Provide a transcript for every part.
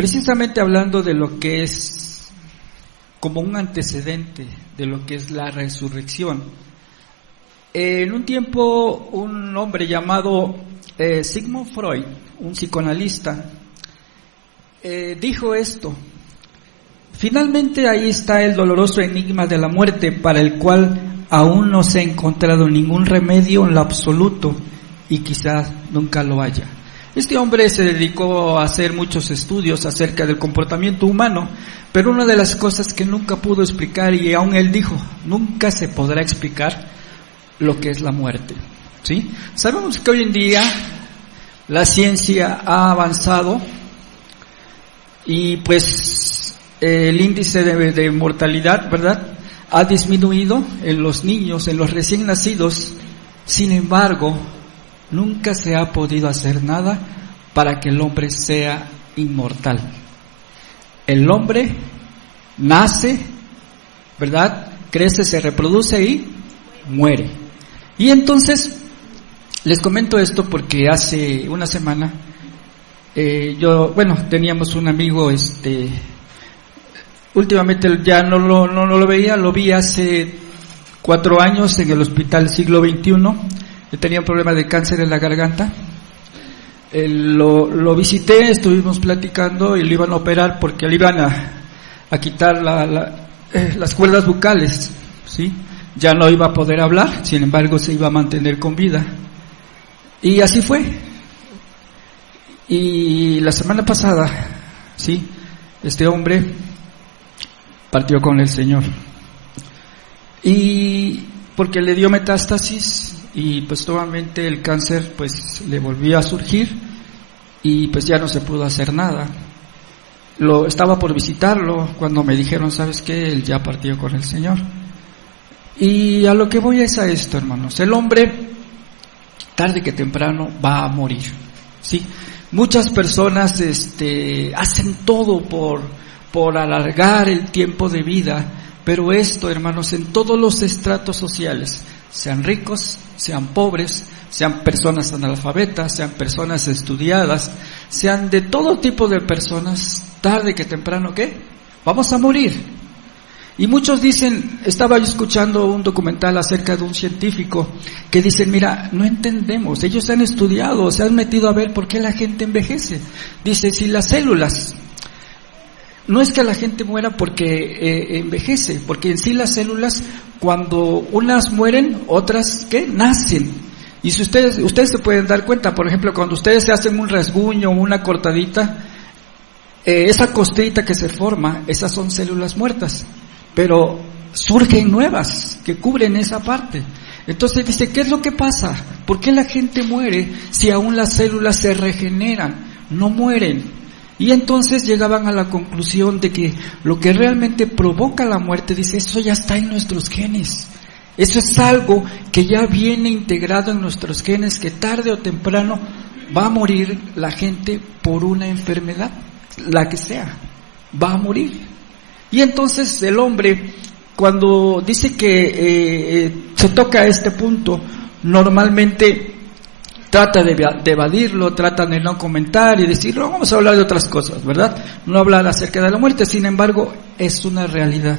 Precisamente hablando de lo que es como un antecedente de lo que es la resurrección. En un tiempo, un hombre llamado Sigmund Freud, un psicoanalista, dijo esto: finalmente ahí está el doloroso enigma de la muerte, para el cual aún no se ha encontrado ningún remedio en lo absoluto y quizás nunca lo haya. Este hombre se dedicó a hacer muchos estudios acerca del comportamiento humano, pero una de las cosas que nunca pudo explicar, y aún él dijo, nunca se podrá explicar lo que es la muerte, ¿sí? Sabemos que hoy en día la ciencia ha avanzado y pues el índice de mortalidad, ¿verdad?, ha disminuido en los niños, en los recién nacidos. Sin embargo, nunca se ha podido hacer nada para que el hombre sea inmortal. El hombre nace, ¿verdad?, crece, se reproduce y muere. Y entonces, les comento esto porque hace una semana, teníamos un amigo, últimamente ya no lo veía, lo vi hace 4 años en el hospital Siglo XXI. Él tenía un problema de cáncer en la garganta. Lo visité, estuvimos platicando y le iban a operar porque le iban a quitar las cuerdas bucales, ¿sí? Ya no iba a poder hablar, sin embargo se iba a mantener con vida. Y así fue. Y la semana pasada, ¿sí?, este hombre partió con el Señor. Y porque le dio metástasis y pues nuevamente el cáncer pues le volvió a surgir y pues ya no se pudo hacer nada. Estaba por visitarlo cuando me dijeron, ¿sabes qué?, él ya partió con el Señor. Y a lo que voy es a esto, hermanos. El hombre, tarde que temprano, va a morir, ¿sí? Muchas personas hacen todo por alargar el tiempo de vida, pero esto, hermanos, en todos los estratos sociales, sean ricos, sean pobres, sean personas analfabetas, sean personas estudiadas, sean de todo tipo de personas, tarde que temprano, ¿qué?, vamos a morir. Y muchos dicen, estaba yo escuchando un documental acerca de un científico que dicen, mira, no entendemos, ellos han estudiado, se han metido a ver por qué la gente envejece. Dice, si las células, no es que la gente muera porque envejece, porque en sí las células, cuando unas mueren, otras, ¿qué?, nacen. Y si ustedes se pueden dar cuenta, por ejemplo, cuando ustedes se hacen un rasguño o una cortadita, esa costrita que se forma, esas son células muertas, pero surgen nuevas que cubren esa parte. Entonces dice, ¿qué es lo que pasa? ¿Por qué la gente muere si aún las células se regeneran? No mueren. Y entonces llegaban a la conclusión de que lo que realmente provoca la muerte, dice, eso ya está en nuestros genes. Eso es algo que ya viene integrado en nuestros genes, que tarde o temprano va a morir la gente por una enfermedad, la que sea, va a morir. Y entonces el hombre, cuando dice que se toca este punto, normalmente trata de evadirlo, trata de no comentar y decir, no, vamos a hablar de otras cosas, ¿verdad? No hablar acerca de la muerte. Sin embargo, es una realidad.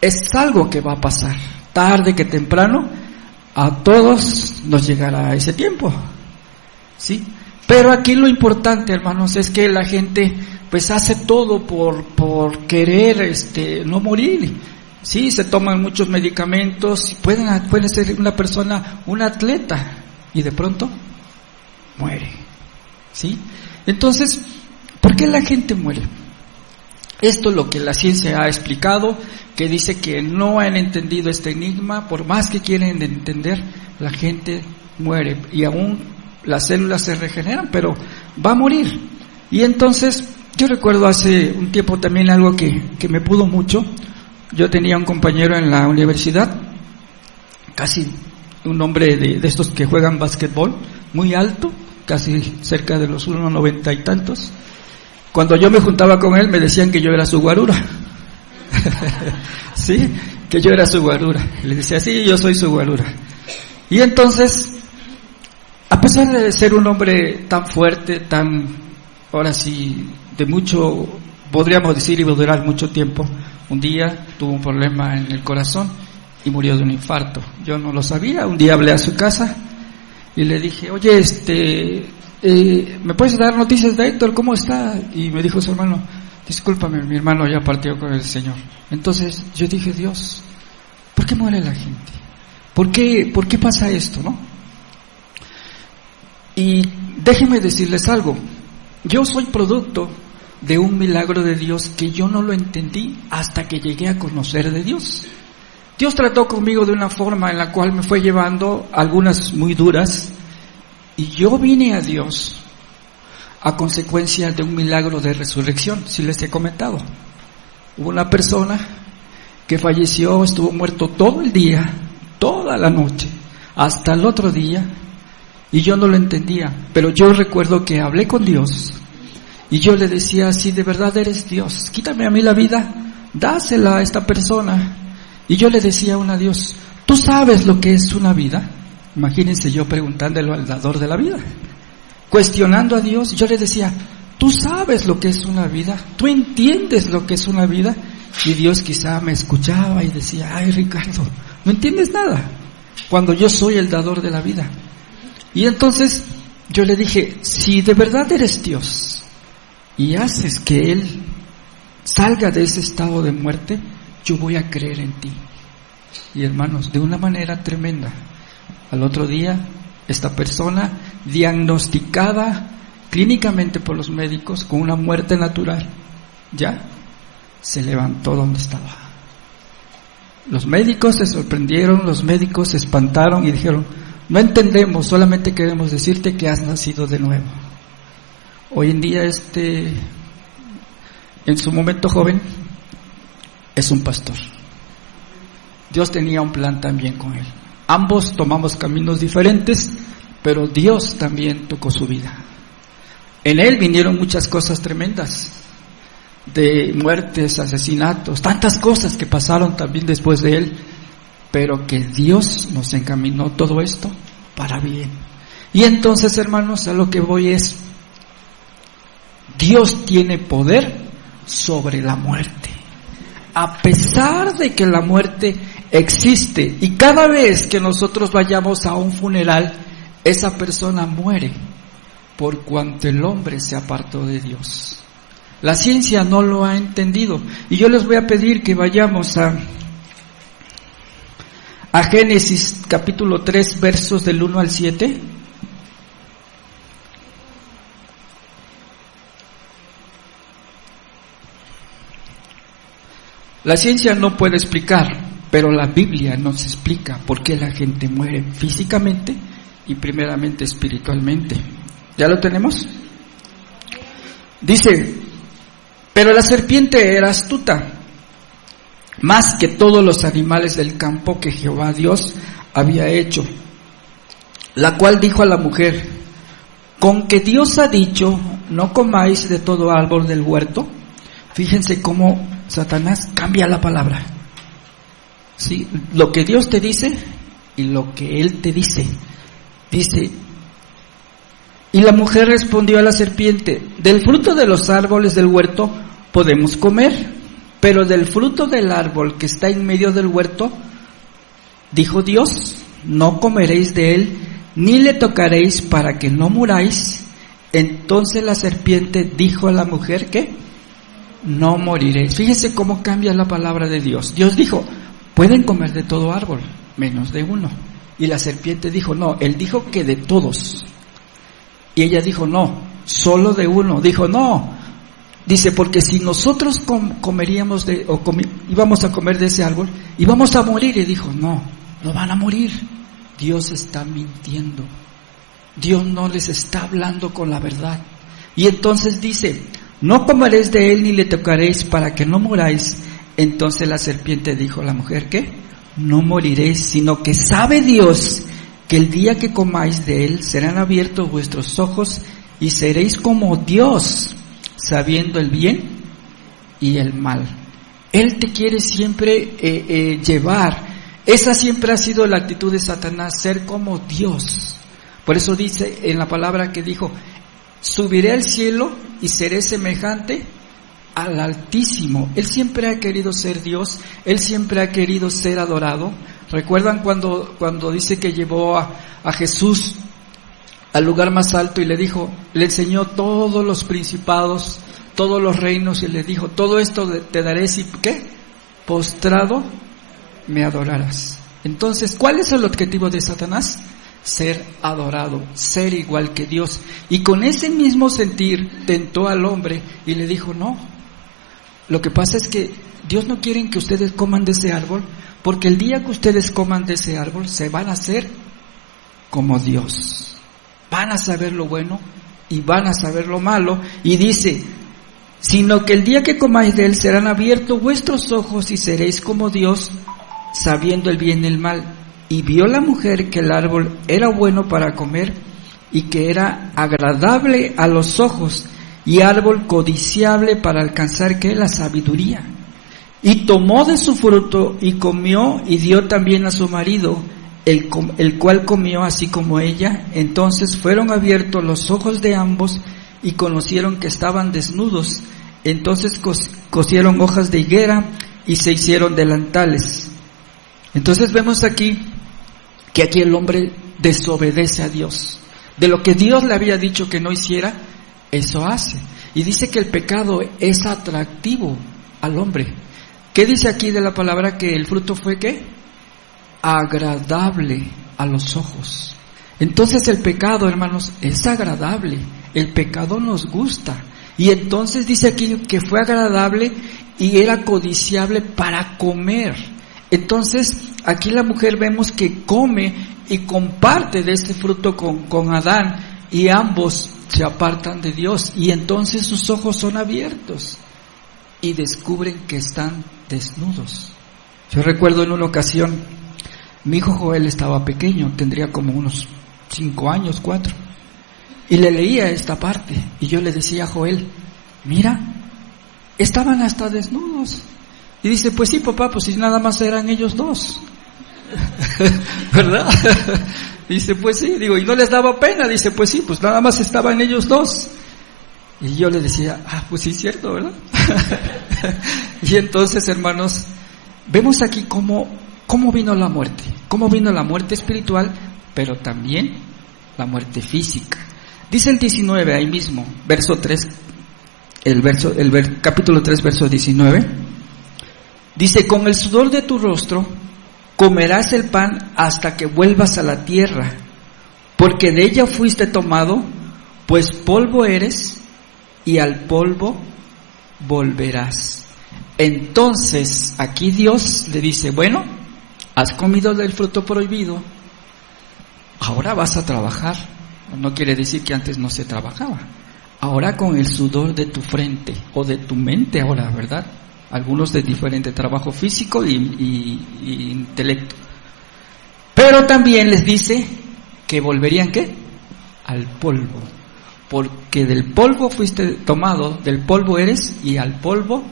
Es algo que va a pasar. Tarde que temprano, a todos nos llegará ese tiempo, ¿sí? Pero aquí lo importante, hermanos, es que la gente pues hace todo por querer no morir, sí, se toman muchos medicamentos, puede ser una persona, un atleta, y de pronto muere, ¿sí? Entonces, ¿por qué la gente muere? Esto es lo que la ciencia ha explicado, que dice que no han entendido este enigma, por más que quieren entender, la gente muere, y aún las células se regeneran, pero va a morir. Y entonces, yo recuerdo hace un tiempo también algo que me pudo mucho. Yo tenía un compañero en la universidad, casi un hombre de estos que juegan básquetbol, muy alto, casi cerca de los 1,90 y tantos. Cuando yo me juntaba con él me decían que yo era su guarura. Sí, que yo era su guarura. Le decía, sí, yo soy su guarura. Y entonces, a pesar de ser un hombre tan fuerte, tan ahora sí, de mucho, podríamos decir, iba a durar mucho tiempo. Un día tuvo un problema en el corazón y murió de un infarto. Yo no lo sabía. Un día hablé a su casa y le dije, oye, ¿me puedes dar noticias de Héctor? ¿Cómo está? Y me dijo su hermano, discúlpame, mi hermano ya partió con el Señor. Entonces yo dije, Dios, ¿por qué muere la gente? ¿Por qué pasa esto, no? Y déjenme decirles algo. Yo soy producto de un milagro de Dios que yo no lo entendí hasta que llegué a conocer de Dios. Dios trató conmigo de una forma en la cual me fue llevando algunas muy duras, y yo vine a Dios a consecuencia de un milagro de resurrección. Si les he comentado, hubo una persona que falleció, estuvo muerto todo el día, toda la noche, hasta el otro día, y yo no lo entendía, pero yo recuerdo que hablé con Dios y yo le decía, si de verdad eres Dios, quítame a mí la vida, dásela a esta persona. Y yo le decía a Dios, ¿tú sabes lo que es una vida? Imagínense yo preguntándole al dador de la vida, cuestionando a Dios. Yo le decía, ¿tú sabes lo que es una vida? ¿Tú entiendes lo que es una vida? Y Dios quizá me escuchaba y decía, ay Ricardo, no entiendes nada, cuando yo soy el dador de la vida. Y entonces yo le dije, si de verdad eres Dios y haces que Él salga de ese estado de muerte, yo voy a creer en ti. Y hermanos, de una manera tremenda, al otro día, esta persona diagnosticada clínicamente por los médicos con una muerte natural, ya se levantó donde estaba. Los médicos se sorprendieron, los médicos se espantaron y dijeron, no entendemos, solamente queremos decirte que has nacido de nuevo. Hoy en día en su momento joven, es un pastor. Dios tenía un plan también con él. Ambos tomamos caminos diferentes, pero Dios también tocó su vida. En él vinieron muchas cosas tremendas, de muertes, asesinatos, tantas cosas que pasaron también después de él, pero que Dios nos encaminó todo esto para bien. Y entonces, hermanos, a lo que voy es, Dios tiene poder sobre la muerte. A pesar de que la muerte existe, y cada vez que nosotros vayamos a un funeral, esa persona muere, por cuanto el hombre se apartó de Dios. La ciencia no lo ha entendido, y yo les voy a pedir que vayamos a Génesis capítulo 3, versos del 1 al 7. La ciencia no puede explicar, pero la Biblia nos explica por qué la gente muere físicamente y primeramente espiritualmente. ¿Ya lo tenemos? Dice, pero la serpiente era astuta, más que todos los animales del campo que Jehová Dios había hecho, la cual dijo a la mujer, ¿con que Dios ha dicho, no comáis de todo árbol del huerto? Fíjense cómo Satanás cambia la palabra. ¿Sí? Lo que Dios te dice y lo que Él te dice. Dice, y la mujer respondió a la serpiente, del fruto de los árboles del huerto podemos comer, pero del fruto del árbol que está en medio del huerto, dijo Dios, no comeréis de él, ni le tocaréis para que no muráis. Entonces la serpiente dijo a la mujer que no moriréis. Fíjese cómo cambia la palabra de Dios. Dios dijo, pueden comer de todo árbol, menos de uno. Y la serpiente dijo, no, él dijo que de todos. Y ella dijo, no, solo de uno. Dijo, no. Dice, porque si nosotros comeríamos íbamos a comer de ese árbol, íbamos a morir. Y dijo, no van a morir. Dios está mintiendo. Dios no les está hablando con la verdad. Y entonces dice, no comeréis de él ni le tocaréis para que no muráis. Entonces la serpiente dijo a la mujer, ¿qué? No moriréis, sino que sabe Dios que el día que comáis de él serán abiertos vuestros ojos y seréis como Dios, sabiendo el bien y el mal. Él te quiere siempre llevar. Esa siempre ha sido la actitud de Satanás, ser como Dios. Por eso dice en la palabra que dijo, subiré al cielo y seré semejante al Altísimo. Él siempre ha querido ser Dios, Él siempre ha querido ser adorado. ¿Recuerdan cuando dice que llevó a Jesús al lugar más alto y le dijo, le enseñó todos los principados, todos los reinos, y le dijo, todo esto te daré si, ¿qué? Postrado me adorarás. Entonces, ¿cuál es el objetivo de Satanás? Ser adorado, ser igual que Dios. Y con ese mismo sentir tentó al hombre y le dijo, no, lo que pasa es que Dios no quiere que ustedes coman de ese árbol, porque el día que ustedes coman de ese árbol se van a hacer como Dios. Van a saber lo bueno y van a saber lo malo. Y dice, sino que el día que comáis de él serán abiertos vuestros ojos y seréis como Dios, sabiendo el bien y el mal. Y vio la mujer que el árbol era bueno para comer y que era agradable a los ojos y árbol codiciable para alcanzar ¿qué? La sabiduría. Y tomó de su fruto y comió y dio también a su marido, el cual comió así como ella. Entonces fueron abiertos los ojos de ambos y conocieron que estaban desnudos. Entonces cosieron hojas de higuera y se hicieron delantales. Entonces vemos aquí que aquí el hombre desobedece a Dios. De lo que Dios le había dicho que no hiciera, eso hace. Y dice que el pecado es atractivo al hombre. ¿Qué dice aquí de la palabra? Que el fruto fue ¿qué? Agradable a los ojos. Entonces el pecado, hermanos, es agradable. El pecado nos gusta. Y entonces dice aquí que fue agradable y era codiciable para comer. Entonces aquí la mujer vemos que come y comparte de este fruto con Adán, y ambos se apartan de Dios, y entonces sus ojos son abiertos y descubren que están desnudos. Yo recuerdo en una ocasión, mi hijo Joel estaba pequeño, tendría como unos 5 años, 4, y le leía esta parte, y yo le decía a Joel, mira, estaban hasta desnudos. Y dice, pues sí, papá, pues si nada más eran ellos dos. ¿Verdad? Dice, pues sí, digo, y no les daba pena. Dice, pues sí, pues nada más estaban ellos dos. Y yo le decía, pues sí, cierto, ¿verdad? Y entonces, hermanos, vemos aquí cómo vino la muerte. Cómo vino la muerte espiritual, pero también la muerte física. Dice el 19, ahí mismo, verso 3, capítulo 3, verso 19. Dice, con el sudor de tu rostro comerás el pan hasta que vuelvas a la tierra, porque de ella fuiste tomado, pues polvo eres y al polvo volverás. Entonces aquí Dios le dice, bueno, has comido del fruto prohibido, ahora vas a trabajar. No quiere decir que antes no se trabajaba. Ahora con el sudor de tu frente o de tu mente ahora, ¿verdad? Algunos de diferente trabajo físico y intelecto. Pero también les dice que volverían ¿qué? Al polvo. Porque del polvo fuiste tomado, del polvo eres y al polvo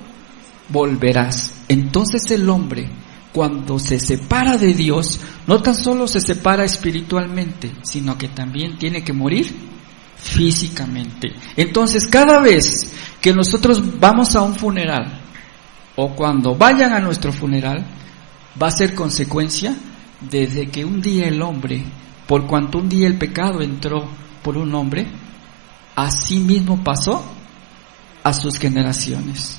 volverás. Entonces el hombre, cuando se separa de Dios, no tan solo se separa espiritualmente, sino que también tiene que morir físicamente. Entonces cada vez que nosotros vamos a un funeral, o cuando vayan a nuestro funeral, va a ser consecuencia desde que un día el hombre, por cuanto un día el pecado entró por un hombre, así mismo pasó a sus generaciones.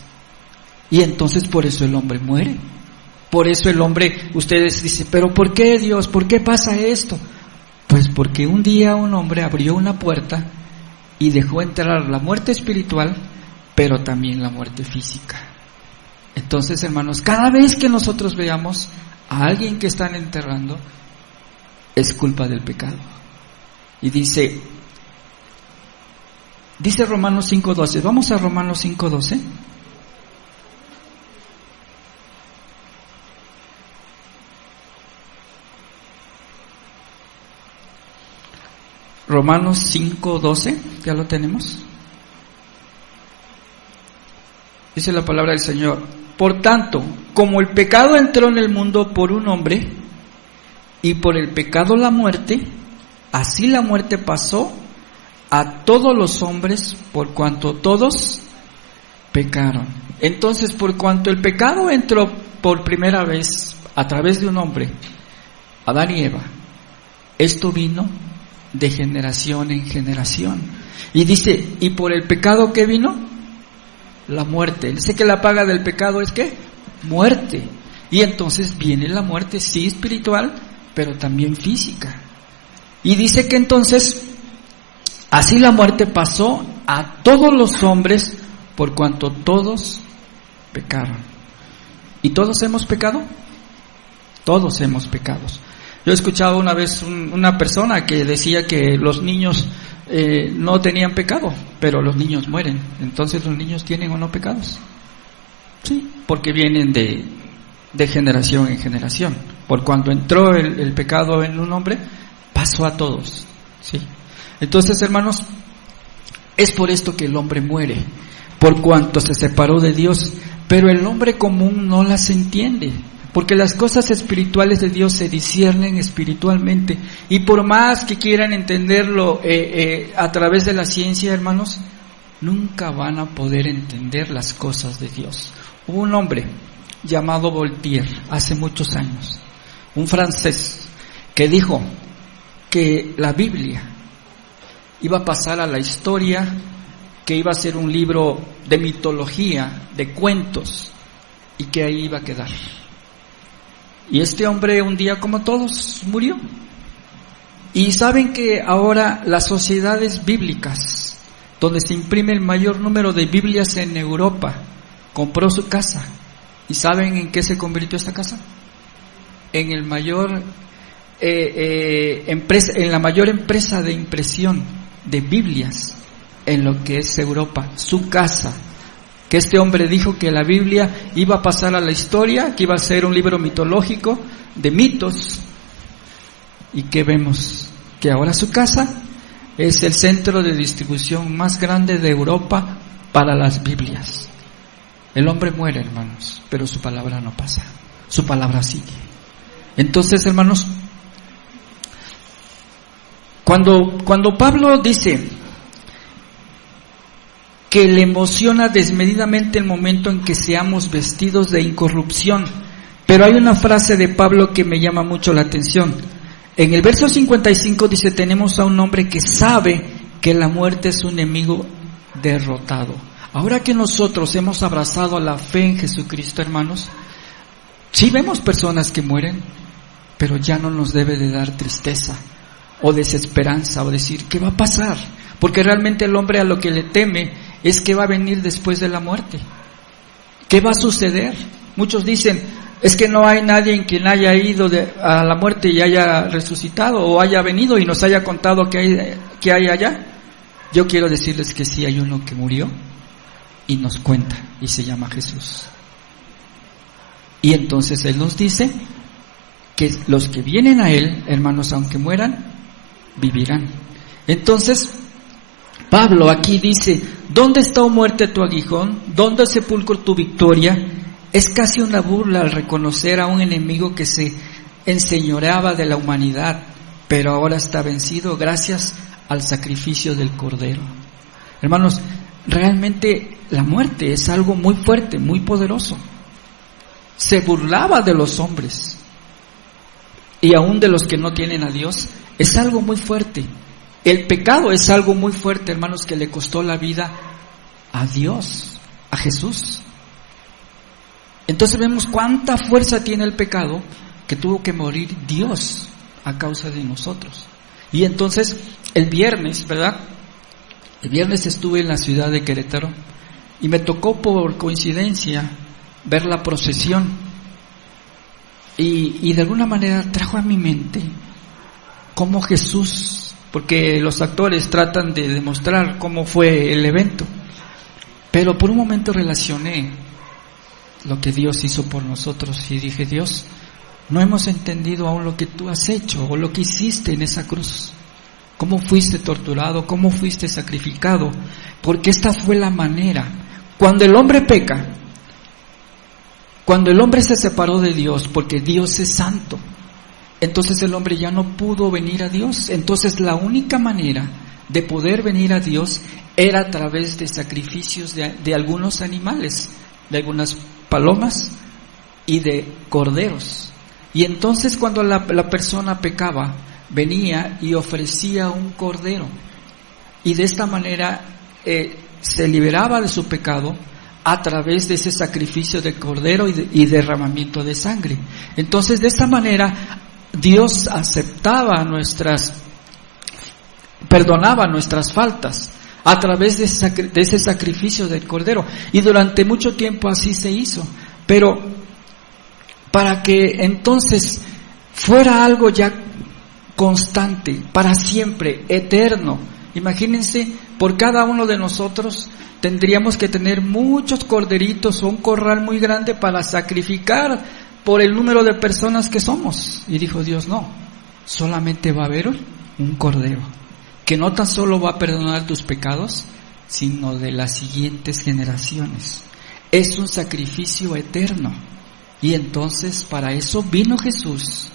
Y entonces por eso el hombre muere. Por eso el hombre, ustedes dicen, pero ¿por qué Dios? ¿Por qué pasa esto? Pues porque un día un hombre abrió una puerta y dejó entrar la muerte espiritual, pero también la muerte física. Entonces, hermanos, cada vez que nosotros veamos a alguien que están enterrando, es culpa del pecado. Y dice Romanos 5:12, vamos a Romanos 5:12. Romanos 5:12, ya lo tenemos. Dice la palabra del Señor: por tanto, como el pecado entró en el mundo por un hombre, y por el pecado la muerte, así la muerte pasó a todos los hombres por cuanto todos pecaron. Entonces, por cuanto el pecado entró por primera vez a través de un hombre, Adán y Eva, esto vino de generación en generación. Y dice, ¿y por el pecado qué vino? La muerte. Dice que la paga del pecado es ¿qué? Muerte. Y entonces viene la muerte, sí espiritual, pero también física. Y dice que entonces, así la muerte pasó a todos los hombres por cuanto todos pecaron. ¿Y todos hemos pecado? Todos hemos pecado. Yo he escuchado una vez una persona que decía que los niños no tenían pecado, pero los niños mueren. Entonces, ¿los niños tienen o no pecados? Sí, porque vienen de generación en generación. Por cuando entró el pecado en un hombre, pasó a todos. ¿Sí? Entonces, hermanos, es por esto que el hombre muere, por cuanto se separó de Dios. Pero el hombre común no las entiende, porque las cosas espirituales de Dios se disciernen espiritualmente, y por más que quieran entenderlo a través de la ciencia, hermanos, nunca van a poder entender las cosas de Dios. Hubo un hombre llamado Voltaire hace muchos años, un francés, que dijo que la Biblia iba a pasar a la historia, que iba a ser un libro de mitología, de cuentos, y que ahí iba a quedar. Y este hombre un día, como todos, murió. Y saben que ahora las sociedades bíblicas, donde se imprime el mayor número de Biblias en Europa, compró su casa. ¿Y saben en qué se convirtió esta casa? En el mayor en la mayor empresa de impresión de Biblias en lo que es Europa, su casa. Que este hombre dijo que la Biblia iba a pasar a la historia, que iba a ser un libro mitológico de mitos. ¿Y qué vemos? Que ahora su casa es el centro de distribución más grande de Europa para las Biblias. El hombre muere, hermanos, pero su palabra no pasa, su palabra sigue. Entonces, hermanos, cuando Pablo dice que le emociona desmedidamente el momento en que seamos vestidos de incorrupción, pero hay una frase de Pablo que me llama mucho la atención. En el verso 55 dice, tenemos a un hombre que sabe que la muerte es un enemigo derrotado. Ahora que nosotros hemos abrazado la fe en Jesucristo, hermanos, sí vemos personas que mueren, pero ya no nos debe de dar tristeza o desesperanza o decir, ¿qué va a pasar? Porque realmente el hombre a lo que le teme es que va a venir después de la muerte. ¿Qué va a suceder? Muchos dicen, es que no hay nadie en quien haya ido a la muerte y haya resucitado o haya venido y nos haya contado qué hay allá. Yo quiero decirles que sí hay uno que murió y nos cuenta y se llama Jesús. Y entonces Él nos dice que los que vienen a Él, hermanos, aunque mueran, vivirán. Entonces, Pablo aquí dice, ¿dónde está, oh muerte, tu aguijón? ¿Dónde, sepulcro, tu victoria? Es casi una burla al reconocer a un enemigo que se enseñoreaba de la humanidad, pero ahora está vencido gracias al sacrificio del Cordero. Hermanos, realmente la muerte es algo muy fuerte, muy poderoso. Se burlaba de los hombres y aún de los que no tienen a Dios. Es algo muy fuerte. El pecado es algo muy fuerte, hermanos, que le costó la vida a Dios, a Jesús. Entonces vemos cuánta fuerza tiene el pecado, que tuvo que morir Dios a causa de nosotros. Y entonces el viernes, ¿verdad? El viernes estuve en la ciudad de Querétaro y me tocó por coincidencia ver la procesión y de alguna manera trajo a mi mente cómo Jesús, porque los actores tratan de demostrar cómo fue el evento, pero por un momento relacioné lo que Dios hizo por nosotros y dije, Dios, no hemos entendido aún lo que tú has hecho o lo que hiciste en esa cruz, cómo fuiste torturado, cómo fuiste sacrificado, porque esta fue la manera. Cuando el hombre peca, cuando el hombre se separó de Dios, porque Dios es santo, entonces el hombre ya no pudo venir a Dios. Entonces la única manera de poder venir a Dios era a través de sacrificios de algunos animales, de algunas palomas y de corderos. Y entonces cuando la persona pecaba, venía y ofrecía un cordero, y de esta manera se liberaba de su pecado a través de ese sacrificio de cordero y derramamiento de sangre. Entonces de esta manera Dios perdonaba nuestras faltas a través de ese sacrificio del cordero, y durante mucho tiempo así se hizo. Pero para que entonces fuera algo ya constante, para siempre, eterno, imagínense, por cada uno de nosotros tendríamos que tener muchos corderitos o un corral muy grande para sacrificar por el número de personas que somos. Y dijo Dios, no, solamente va a haber un cordero, que no tan solo va a perdonar tus pecados, sino de las siguientes generaciones. Es un sacrificio eterno. Y entonces para eso vino Jesús,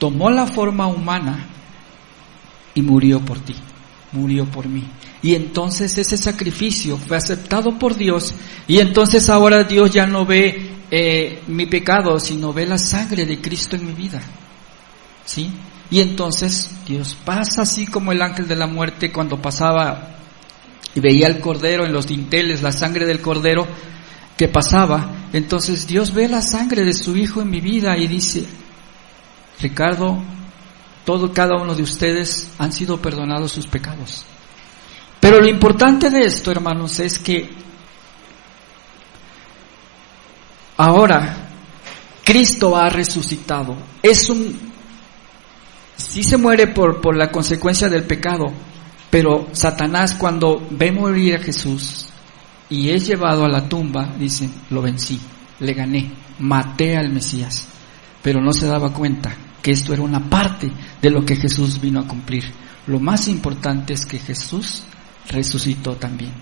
tomó la forma humana y murió por ti, murió por mí. Y entonces ese sacrificio fue aceptado por Dios, y entonces ahora Dios ya no ve mi pecado, sino ve la sangre de Cristo en mi vida, ¿sí? Y entonces Dios pasa así como el ángel de la muerte cuando pasaba y veía el cordero en los dinteles, la sangre del cordero que pasaba. Entonces Dios ve la sangre de su Hijo en mi vida y dice, Ricardo, cada uno de ustedes han sido perdonados sus pecados. Pero lo importante de esto, hermanos, es que ahora Cristo ha resucitado. Sí se muere por la consecuencia del pecado, pero Satanás, cuando ve morir a Jesús y es llevado a la tumba, dice, lo vencí, le gané, maté al Mesías. Pero no se daba cuenta que esto era una parte de lo que Jesús vino a cumplir. Lo más importante es que Jesús resucitó también.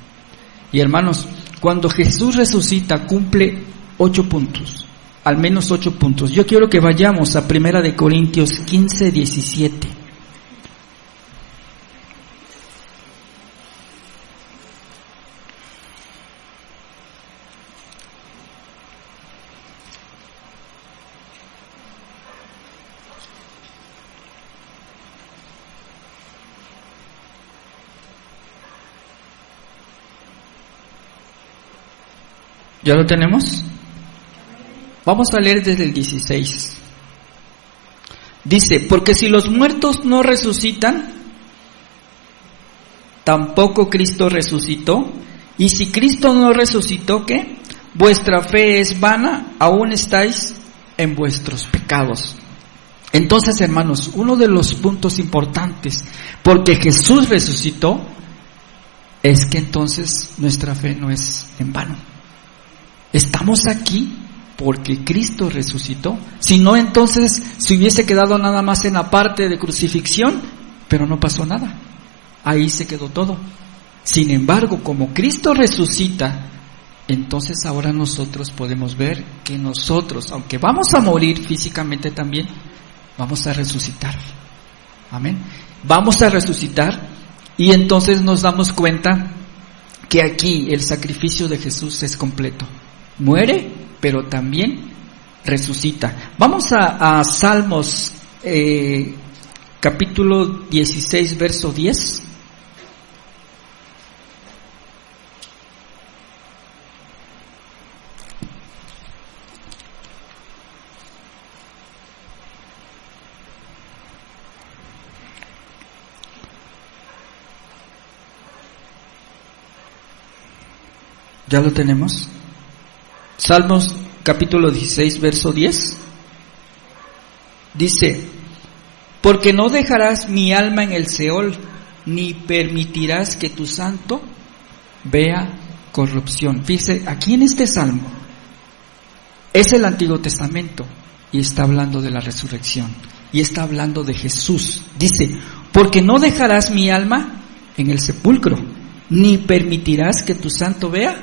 Y hermanos, cuando Jesús resucita, cumple 8 puntos, al menos 8 puntos. Yo quiero que vayamos a 1 Corintios 15, 17. ¿Ya lo tenemos? Vamos a leer desde el 16. Dice, porque si los muertos no resucitan, tampoco Cristo resucitó. Y si Cristo no resucitó, ¿qué? Vuestra fe es vana, aún estáis en vuestros pecados. Entonces, hermanos, uno de los puntos importantes, porque Jesús resucitó, es que entonces nuestra fe no es en vano. Estamos aquí porque Cristo resucitó. Si no, entonces se hubiese quedado nada más en la parte de crucifixión, pero no pasó nada. Ahí se quedó todo. Sin embargo, como Cristo resucita, entonces ahora nosotros podemos ver que nosotros, aunque vamos a morir físicamente también, vamos a resucitar. Amén. Vamos a resucitar, y entonces nos damos cuenta que aquí el sacrificio de Jesús es completo. Muere, pero también resucita. Vamos a Salmos capítulo 16, verso 10. ¿Ya lo tenemos? Salmos capítulo 16, verso 10. Dice, porque no dejarás mi alma en el Seol, ni permitirás que tu santo vea corrupción. Fíjese, aquí en este salmo es el Antiguo Testamento y está hablando de la resurrección y está hablando de Jesús. Dice, porque no dejarás mi alma en el sepulcro, ni permitirás que tu santo vea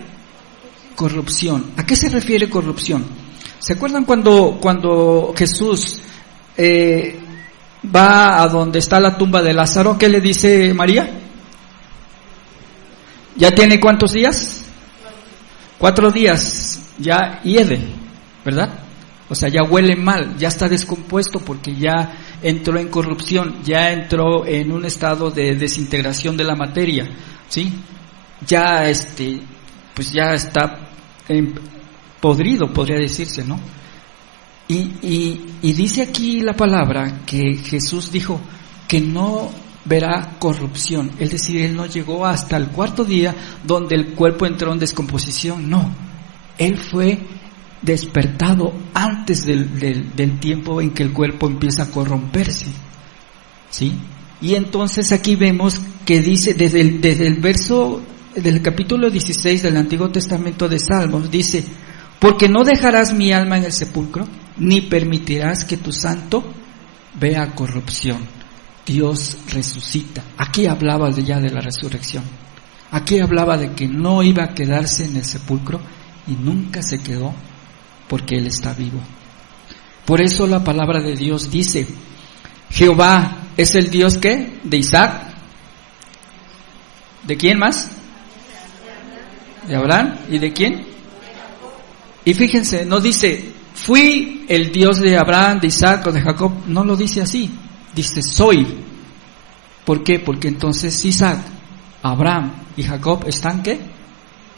corrupción. ¿A qué se refiere corrupción? ¿Se acuerdan cuando Jesús va a donde está la tumba de Lázaro? ¿Qué le dice María? ¿Ya tiene cuántos días? 4 días, ya hiede, ¿verdad? O sea, ya huele mal, ya está descompuesto porque ya entró en corrupción, ya entró en un estado de desintegración de la materia, ¿sí? Ya pues ya está podrido, podría decirse, ¿no? Y dice aquí la palabra que Jesús dijo que no verá corrupción, es decir, Él no llegó hasta el 4.º día donde el cuerpo entró en descomposición, no, Él fue despertado antes del tiempo en que el cuerpo empieza a corromperse, ¿sí? Y entonces aquí vemos que dice desde el verso del capítulo 16 del Antiguo Testamento de Salmos, dice: porque no dejarás mi alma en el sepulcro, ni permitirás que tu santo vea corrupción. Dios resucita. Aquí hablaba ya de la resurrección. Aquí hablaba de que no iba a quedarse en el sepulcro y nunca se quedó, porque Él está vivo. Por eso la palabra de Dios dice: Jehová es el Dios ¿qué? De Isaac. ¿De quién más? De Abraham. ¿Y de quién? Y fíjense, no dice fui el Dios de Abraham, de Isaac o de Jacob. No lo dice así. Dice soy. ¿Por qué? Porque entonces Isaac, Abraham y Jacob están ¿qué?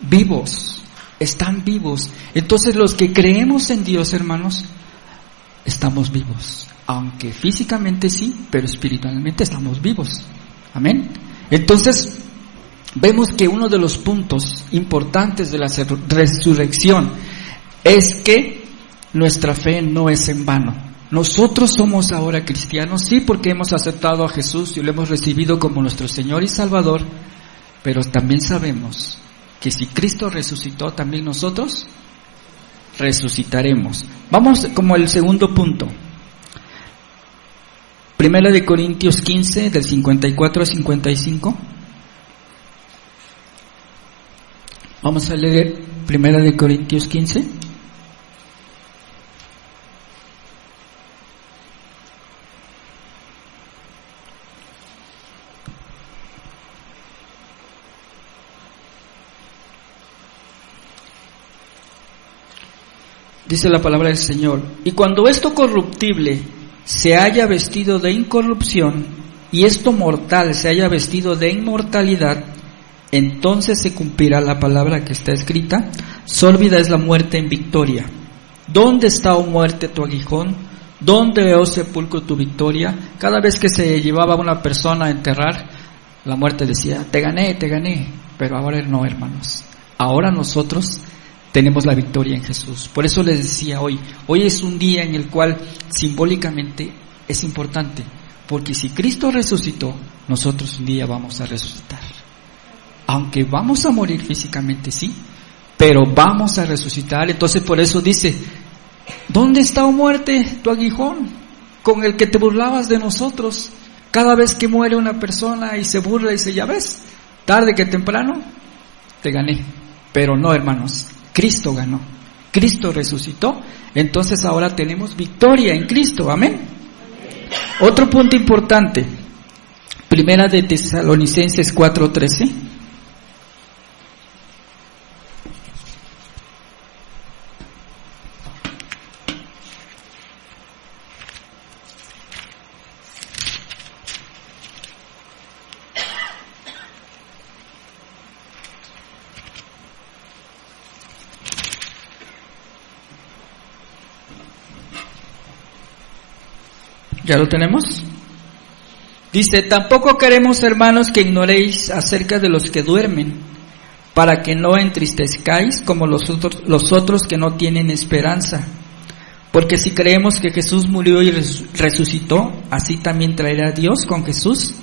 Vivos. Están vivos. Entonces los que creemos en Dios, hermanos, estamos vivos. Aunque físicamente sí, pero espiritualmente estamos vivos. Amén. Entonces vemos que uno de los puntos importantes de la resurrección es que nuestra fe no es en vano. Nosotros somos ahora cristianos, sí, porque hemos aceptado a Jesús y lo hemos recibido como nuestro Señor y Salvador, pero también sabemos que si Cristo resucitó, también nosotros resucitaremos. Vamos como el segundo punto. 1 Corintios 15, del 54 al 55. Vamos a leer 1 Corintios 15. Dice la palabra del Señor: y cuando esto corruptible se haya vestido de incorrupción, y esto mortal se haya vestido de inmortalidad, entonces se cumplirá la palabra que está escrita: sólvida es la muerte en victoria. ¿Dónde está, oh muerte, tu aguijón? ¿Dónde, oh sepulcro, tu victoria? Cada vez que se llevaba a una persona a enterrar, la muerte decía: te gané. Pero ahora no, hermanos. Ahora nosotros tenemos la victoria en Jesús. Por eso les decía hoy es un día en el cual simbólicamente es importante, porque si Cristo resucitó, nosotros un día vamos a resucitar. Aunque vamos a morir físicamente, sí, pero vamos a resucitar. Entonces por eso dice: ¿dónde está, oh muerte, tu aguijón, con el que te burlabas de nosotros? Cada vez que muere una persona y se burla y dice: ya ves, tarde que temprano te gané. Pero no, hermanos, Cristo ganó, Cristo resucitó, entonces ahora tenemos victoria en Cristo, amén. Otro punto importante, 1 Tesalonicenses 4:13. ¿Ya lo tenemos? Dice: tampoco queremos, hermanos, que ignoréis acerca de los que duermen, para que no entristezcáis como los otros que no tienen esperanza. Porque si creemos que Jesús murió y resucitó, así también traerá Dios con Jesús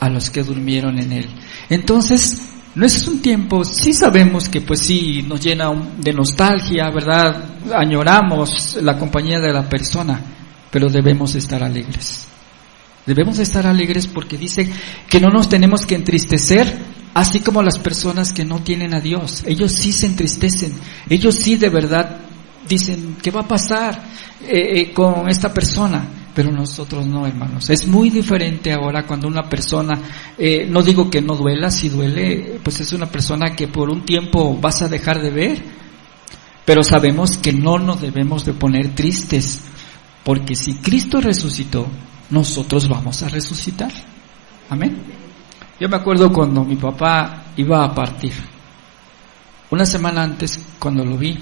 a los que durmieron en Él. Entonces, no es un tiempo, sí sabemos que pues sí nos llena de nostalgia, ¿verdad? Añoramos la compañía de la persona, pero debemos estar alegres. Debemos estar alegres porque dice que no nos tenemos que entristecer, así como las personas que no tienen a Dios. Ellos sí se entristecen, ellos sí de verdad dicen: ¿qué va a pasar con esta persona? pero nosotros no, hermanos. Es muy diferente ahora cuando una persona, no digo que no duela, si duele, pues es una persona que por un tiempo vas a dejar de ver, pero sabemos que no nos debemos de poner tristes, porque si Cristo resucitó, nosotros vamos a resucitar. Amén. Yo me acuerdo cuando mi papá iba a partir, una semana antes cuando lo vi,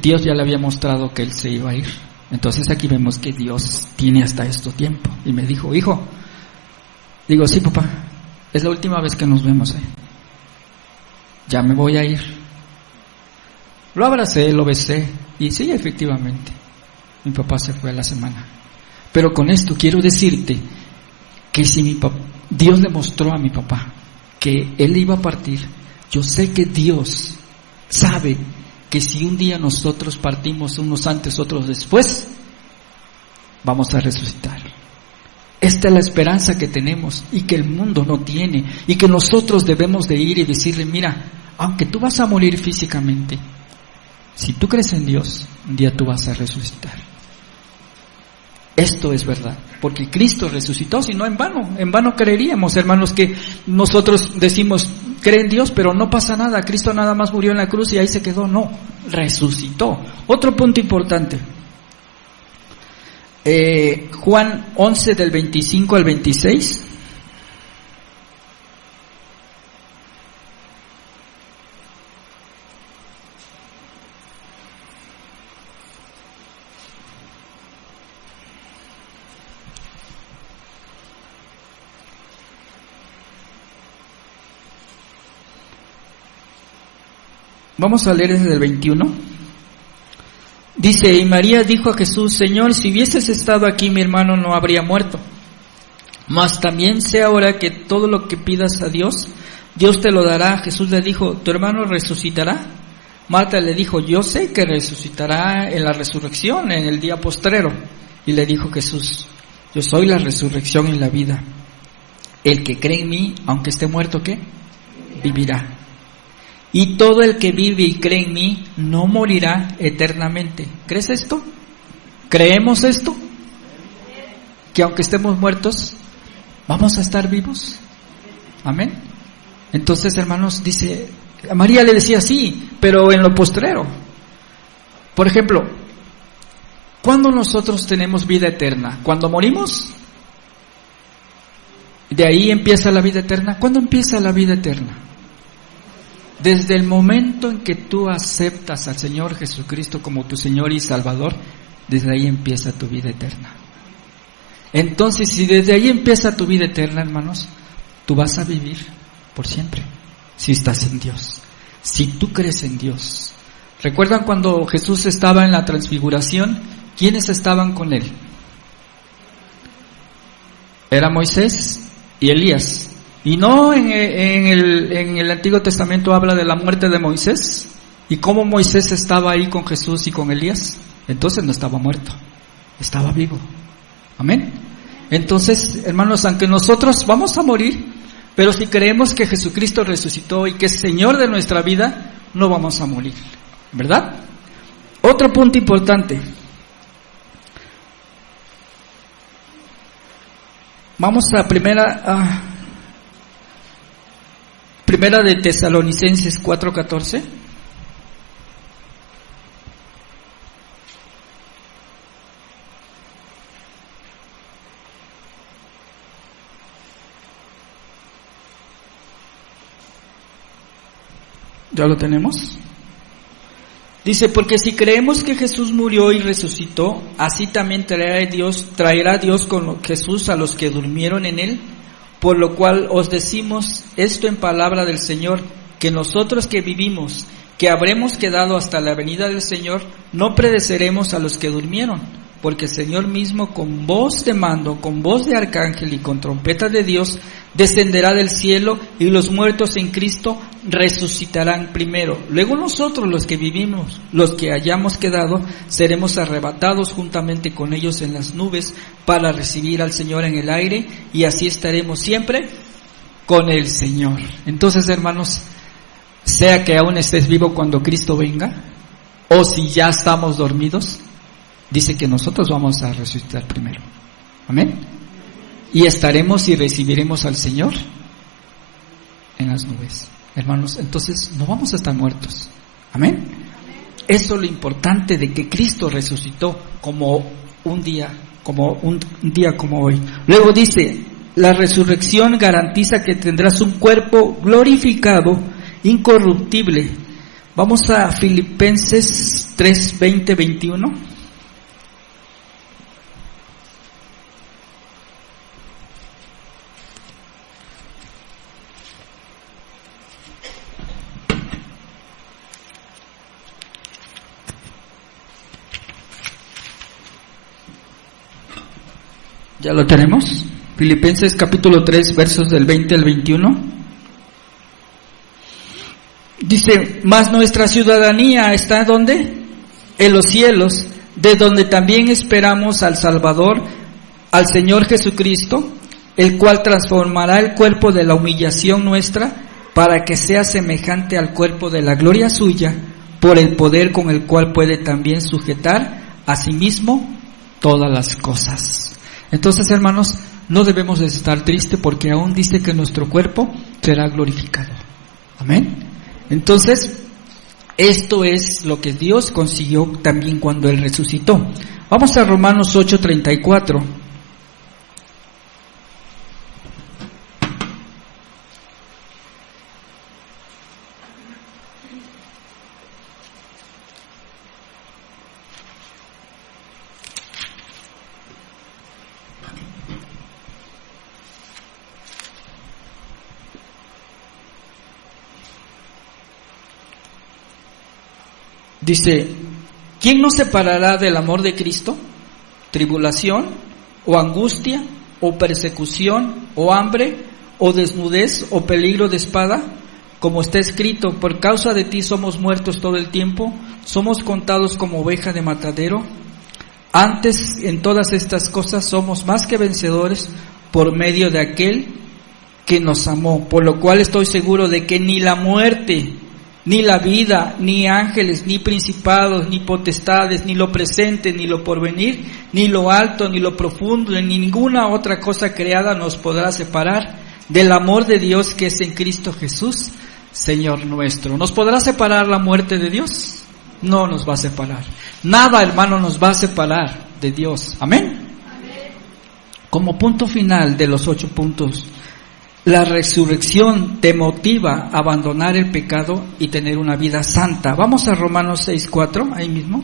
Dios ya le había mostrado que él se iba a ir. Entonces aquí vemos que Dios tiene hasta este tiempo. Y me dijo, hijo, digo, sí papá, es la última vez que nos vemos, ya me voy a ir. Lo abracé, lo besé, y sí, efectivamente, mi papá se fue a la semana. Pero con esto quiero decirte que si Dios le mostró a mi papá que él iba a partir, yo sé que Dios sabe que si un día nosotros partimos, unos antes, otros después, vamos a resucitar. Esta es la esperanza que tenemos y que el mundo no tiene, y que nosotros debemos de ir y decirle, mira, aunque tú vas a morir físicamente, si tú crees en Dios, un día tú vas a resucitar. Esto es verdad, porque Cristo resucitó, si no en vano creeríamos, hermanos, que nosotros decimos, cree en Dios, pero no pasa nada, Cristo nada más murió en la cruz y ahí se quedó. No, resucitó. Otro punto importante, Juan 11 del 25 al 26. Vamos a leer desde el 21. Dice, y María dijo a Jesús, Señor, si hubieses estado aquí, mi hermano no habría muerto. Mas también sé ahora que todo lo que pidas a Dios, Dios te lo dará. Jesús le dijo, ¿tu hermano resucitará? Marta le dijo, yo sé que resucitará en la resurrección, en el día postrero. Y le dijo Jesús, yo soy la resurrección y la vida. El que cree en mí, aunque esté muerto, ¿qué? Vivirá. Y todo el que vive y cree en mí no morirá eternamente. ¿Crees esto? ¿Creemos esto? Que aunque estemos muertos, vamos a estar vivos. Amén. Entonces, hermanos, dice, a María le decía sí, pero en lo postrero. Por ejemplo, ¿cuándo nosotros tenemos vida eterna? ¿Cuando morimos? ¿De ahí empieza la vida eterna? ¿Cuándo empieza la vida eterna? Desde el momento en que tú aceptas al Señor Jesucristo como tu Señor y Salvador, desde ahí empieza tu vida eterna. Entonces, si desde ahí empieza tu vida eterna, hermanos, tú vas a vivir por siempre, si estás en Dios, si tú crees en Dios. ¿Recuerdan cuando Jesús estaba en la transfiguración? ¿Quiénes estaban con él? Era Moisés y Elías. Y no en el Antiguo Testamento habla de la muerte de Moisés y cómo Moisés estaba ahí con Jesús y con Elías. Entonces no estaba muerto, estaba vivo. Amén. Entonces, hermanos, aunque nosotros vamos a morir, pero si creemos que Jesucristo resucitó y que es Señor de nuestra vida, no vamos a morir, ¿verdad? Otro punto importante. Vamos a primera de Tesalonicenses 4:14. ¿Ya lo tenemos? Dice, porque si creemos que Jesús murió y resucitó, así también traerá Dios con Jesús a los que durmieron en él. Por lo cual os decimos esto en palabra del Señor, que nosotros que vivimos, que habremos quedado hasta la venida del Señor, no pereceremos a los que durmieron, porque el Señor mismo con voz de mando, con voz de arcángel y con trompeta de Dios, descenderá del cielo, y los muertos en Cristo resucitarán primero. Luego nosotros, los que vivimos, los que hayamos quedado, seremos arrebatados juntamente con ellos en las nubes para recibir al Señor en el aire, y así estaremos siempre con el Señor. Entonces, hermanos, sea que aún estés vivo cuando Cristo venga, o si ya estamos dormidos, dice que nosotros vamos a resucitar primero. Amén. Y estaremos y recibiremos al Señor en las nubes. Hermanos, entonces no vamos a estar muertos. Amén. Eso es lo importante de que Cristo resucitó como un día como hoy. Luego dice, la resurrección garantiza que tendrás un cuerpo glorificado, incorruptible. Vamos a Filipenses 3, 20, 21. ¿Ya lo tenemos? Filipenses capítulo 3, versos del 20 al 21. Dice, mas nuestra ciudadanía está ¿dónde? En los cielos, de donde también esperamos al Salvador, al Señor Jesucristo, el cual transformará el cuerpo de la humillación nuestra para que sea semejante al cuerpo de la gloria suya, por el poder con el cual puede también sujetar a sí mismo todas las cosas. Entonces, hermanos, no debemos de estar tristes porque aún dice que nuestro cuerpo será glorificado. Amén. Entonces, esto es lo que Dios consiguió también cuando Él resucitó. Vamos a Romanos 8:34. Dice, ¿quién nos separará del amor de Cristo? ¿Tribulación, o angustia, o persecución, o hambre, o desnudez, o peligro de espada? Como está escrito, por causa de ti somos muertos todo el tiempo, somos contados como oveja de matadero. Antes, en todas estas cosas somos más que vencedores por medio de aquel que nos amó, por lo cual estoy seguro de que ni la muerte, ni la vida, ni ángeles, ni principados, ni potestades, ni lo presente, ni lo porvenir, ni lo alto, ni lo profundo, ni ninguna otra cosa creada nos podrá separar del amor de Dios que es en Cristo Jesús, Señor nuestro. ¿Nos podrá separar la muerte de Dios? No nos va a separar. Nada, hermano, nos va a separar de Dios. Amén. Como punto final de los 8 puntos, la resurrección te motiva a abandonar el pecado y tener una vida santa. Vamos a Romanos 6:4, ahí mismo.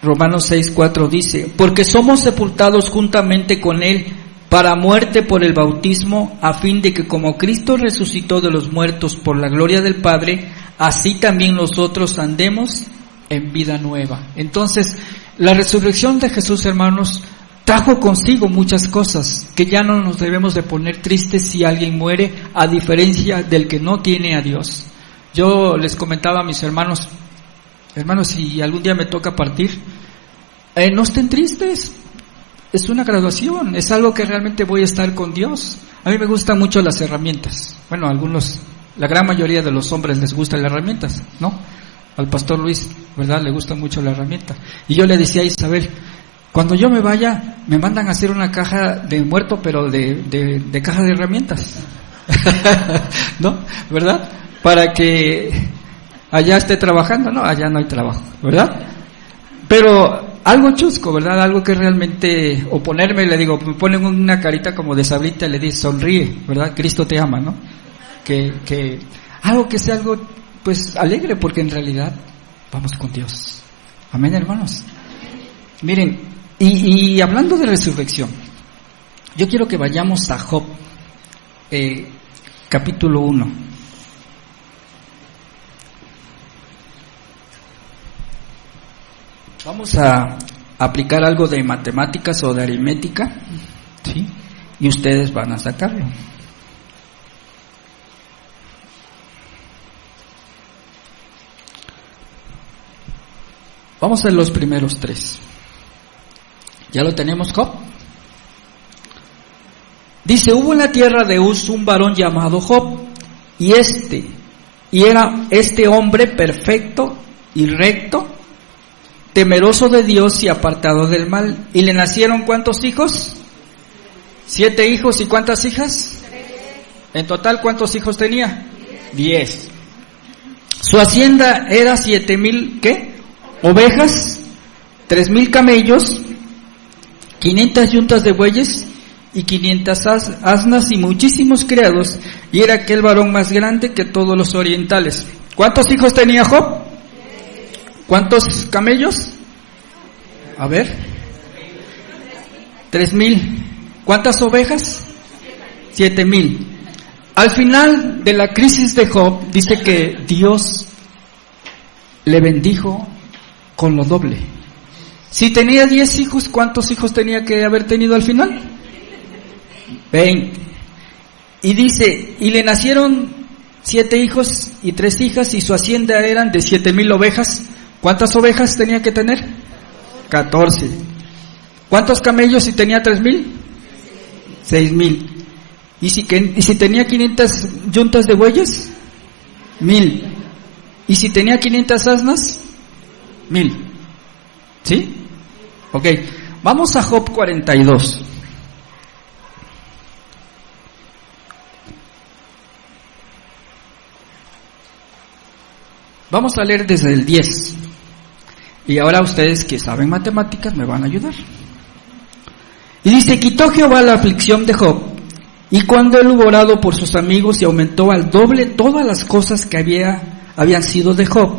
Romanos 6:4 dice, porque somos sepultados juntamente con Él para muerte por el bautismo, a fin de que como Cristo resucitó de los muertos por la gloria del Padre, así también nosotros andemos en vida nueva. Entonces, la resurrección de Jesús, hermanos, trajo consigo muchas cosas, que ya no nos debemos de poner tristes si alguien muere, a diferencia del que no tiene a Dios. Yo les comentaba a mis hermanos, si algún día me toca partir, no estén tristes. Es una graduación, es algo que realmente voy a estar con Dios. A mí me gustan mucho las herramientas. Bueno, la gran mayoría de los hombres les gustan las herramientas, ¿no? Al pastor Luis, ¿verdad? Le gusta mucho la herramienta. Y yo le decía a Isabel, cuando yo me vaya, me mandan a hacer una caja de muerto, pero de caja de herramientas. ¿No? ¿Verdad? Para que allá esté trabajando. No, allá no hay trabajo, ¿verdad? Pero algo chusco, ¿verdad? Algo que realmente, o ponerme, le digo, me ponen una carita como de sabrita y le dice, sonríe, ¿verdad? Cristo te ama, ¿no? Que algo que sea algo, pues, alegre, porque en realidad vamos con Dios. Amén, hermanos. Miren, y hablando de resurrección, yo quiero que vayamos a Job, capítulo 1. Vamos a aplicar algo de matemáticas o de aritmética, ¿sí? Y ustedes van a sacarlo. Vamos a los primeros 3. ¿Ya lo tenemos, Job? Dice, hubo en la tierra de Uz un varón llamado Job, y era este hombre perfecto y recto, temeroso de Dios y apartado del mal. Y le nacieron ¿cuántos hijos? 7 hijos. ¿Y cuántas hijas? 3. En total, ¿cuántos hijos tenía? 10. Su hacienda era 7,000, ¿qué? Ovejas, 3,000 camellos, 500 yuntas de bueyes y 500 asnas y muchísimos criados, y era aquel varón más grande que todos los orientales. ¿Cuántos hijos tenía Job? ¿Cuántos camellos? A ver. 3,000. ¿Cuántas ovejas? 7,000. Al final de la crisis de Job, dice que Dios le bendijo con lo doble. Si tenía 10 hijos, ¿cuántos hijos tenía que haber tenido al final? 20. Y dice, y le nacieron 7 hijos y 3 hijas, y su hacienda eran de 7,000 ovejas. ¿Cuántas ovejas tenía que tener? 14. ¿Cuántos camellos si tenía 3,000? 6,000. ¿Y si tenía 500 yuntas de bueyes? 1,000. ¿Y si tenía 500 asnas? 1,000. ¿Sí? Ok. Vamos a Job 42. Vamos a leer desde el 10. Y ahora ustedes que saben matemáticas me van a ayudar. Y dice, quitó Jehová la aflicción de Job, y cuando él hubo orado por sus amigos, y aumentó al doble todas las cosas que habían sido de Job,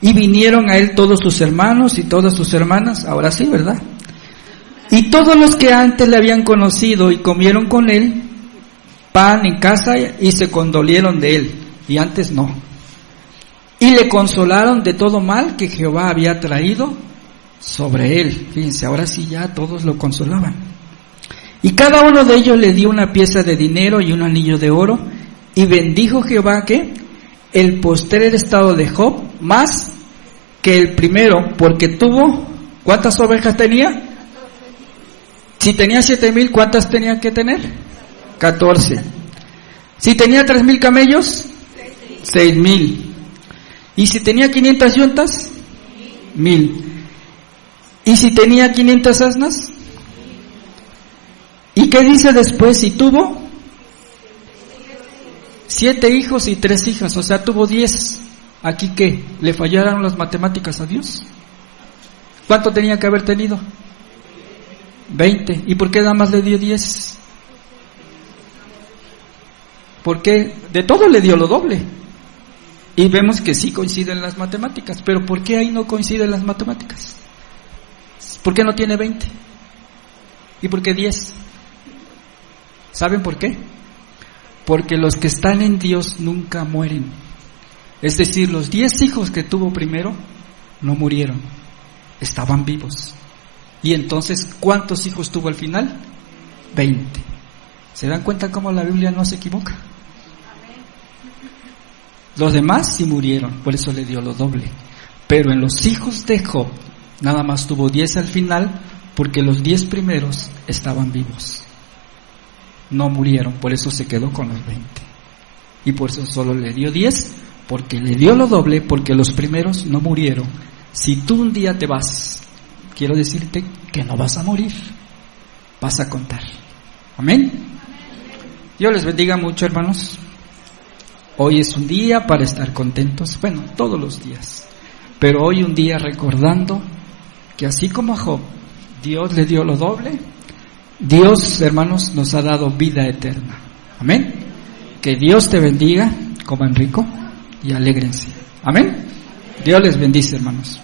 y vinieron a él todos sus hermanos y todas sus hermanas, ahora sí, ¿verdad? Y todos los que antes le habían conocido y comieron con él pan en casa y se condolieron de él, y antes no. Y le consolaron de todo mal que Jehová había traído sobre él. Fíjense, ahora sí ya todos lo consolaban. Y cada uno de ellos le dio una pieza de dinero y un anillo de oro, y bendijo Jehová, ¿qué? El postrer estado de Job más que el primero, porque tuvo, ¿cuántas ovejas tenía? Si tenía 7,000, ¿cuántas tenía que tener? 14. Si tenía 3,000 camellos, 6,000. Y si tenía 500 yuntas, 1,000. Y si tenía 500 asnas, ¿y qué dice después? Si tuvo 7 hijos y 3 hijas, o sea, tuvo 10. ¿Aquí qué? ¿Le fallaron las matemáticas a Dios? ¿Cuánto tenía que haber tenido? 20. ¿Y por qué nada más le dio 10? Porque de todo le dio lo doble. Y vemos que sí coinciden las matemáticas. Pero ¿por qué ahí no coinciden las matemáticas? ¿Por qué no tiene 20? ¿Y por qué 10? ¿Saben por qué? Porque los que están en Dios nunca mueren. Es decir, los 10 hijos que tuvo primero no murieron, estaban vivos. Y entonces, ¿cuántos hijos tuvo al final? 20. ¿Se dan cuenta cómo la Biblia no se equivoca? Los demás sí murieron, por eso le dio lo doble. Pero en los hijos de Job, nada más tuvo 10 al final, porque los 10 primeros estaban vivos. No murieron, por eso se quedó con los 20. Y por eso solo le dio 10, porque le dio lo doble, porque los primeros no murieron. Si tú un día te vas, quiero decirte que no vas a morir, vas a contar. Amén. Dios les bendiga mucho, hermanos. Hoy es un día para estar contentos, bueno, todos los días, pero hoy un día recordando que así como a Job Dios le dio lo doble, Dios, hermanos, nos ha dado vida eterna. Amén. Que Dios te bendiga, coman rico y alégrense. Amén. Dios les bendice, hermanos.